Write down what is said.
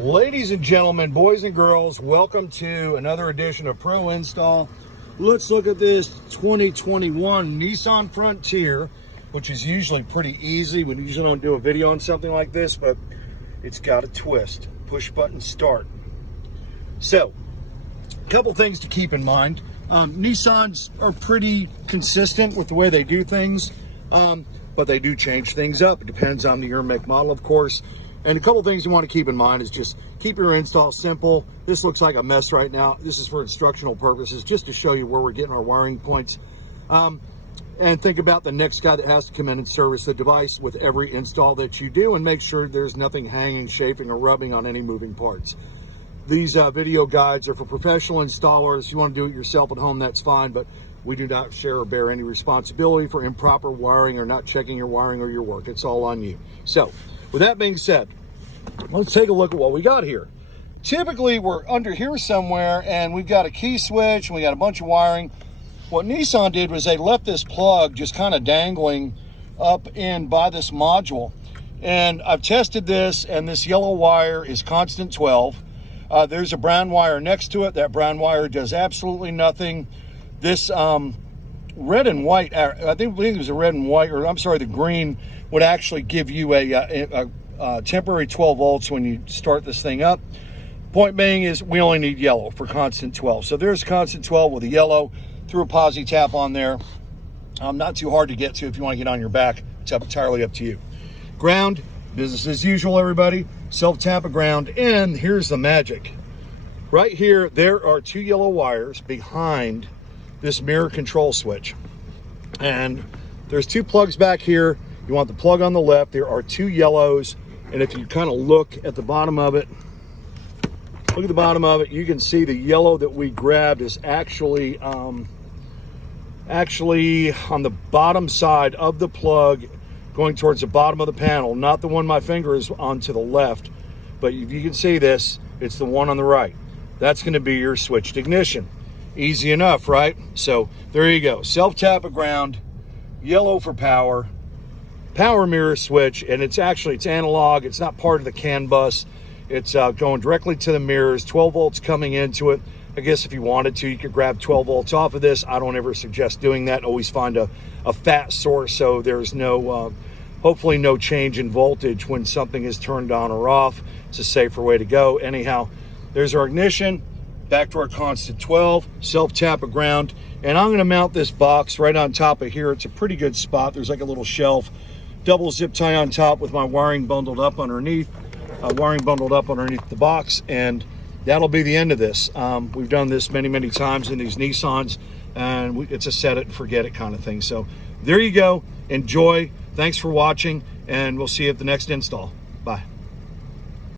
Ladies and gentlemen, boys and girls, welcome to another edition of Pro Install. Let's look at this 2021 Nissan Frontier, which is usually pretty easy. We usually don't do a video on something like this, but it's got a twist. Push button start. So, a couple things to keep in mind. Nissans are pretty consistent with the way they do things, but they do change things up. It depends on the year, make, model, of course. And a couple things you want to keep in mind is just keep your install simple. This looks like a mess right now. This is for instructional purposes, just to show you where we're getting our wiring points. And think about the next guy that has to come in and service the device with every install that you do, and make sure there's nothing hanging, chafing, or rubbing on any moving parts. These video guides are for professional installers. If you want to do it yourself at home, that's fine, but we do not share or bear any responsibility for improper wiring or not checking your wiring or your work. It's all on you. So, with that being said, let's take a look at what we got here. Typically, we're under here somewhere, and we've got a key switch, and we got a bunch of wiring. What Nissan did was they left this plug just kind of dangling up in by this module. And I've tested this, and this yellow wire is constant 12. There's a brown wire next to it. That brown wire does absolutely nothing. This red and white, I believe it was a red and white, or I'm sorry, the green would actually give you a temporary 12 volts when you start this thing up. Point being is we only need yellow for constant 12. So there's constant 12 with a yellow. Threw a posi tap on there. Not too hard to get to if you want to get on your back. It's entirely up to you. Ground, business as usual, everybody. Self-tap of ground. And here's the magic. Right here, there are two yellow wires behind this mirror control switch. And there's two plugs back here. You want the plug on the left. There are two yellows. And if you kind of look at the bottom of it, you can see the yellow that we grabbed is actually on the bottom side of the plug going towards the bottom of the panel, not the one my finger is on to the left. But if you can see this, it's the one on the right. That's going to be your switched ignition. Easy enough, right? So there you go. Self-tap of ground, yellow for power, power mirror switch, and it's analog. It's not part of the CAN bus. It's going directly to the mirrors, 12 volts coming into it. I guess if you wanted to, you could grab 12 volts off of this. I don't ever suggest doing that. Always find a fat source so there's no, hopefully no change in voltage when something is turned on or off. It's a safer way to go. Anyhow, there's our ignition, back to our constant 12, self-tap of ground. And I'm gonna mount this box right on top of here. It's a pretty good spot. There's like a little shelf, double zip tie on top with my wiring bundled up underneath. The box, and that'll be the end of this. We've done this many times in these Nissans, and it's a set it and forget it kind of thing. So there you go. Enjoy. Thanks for watching, and we'll see you at the next install. Bye.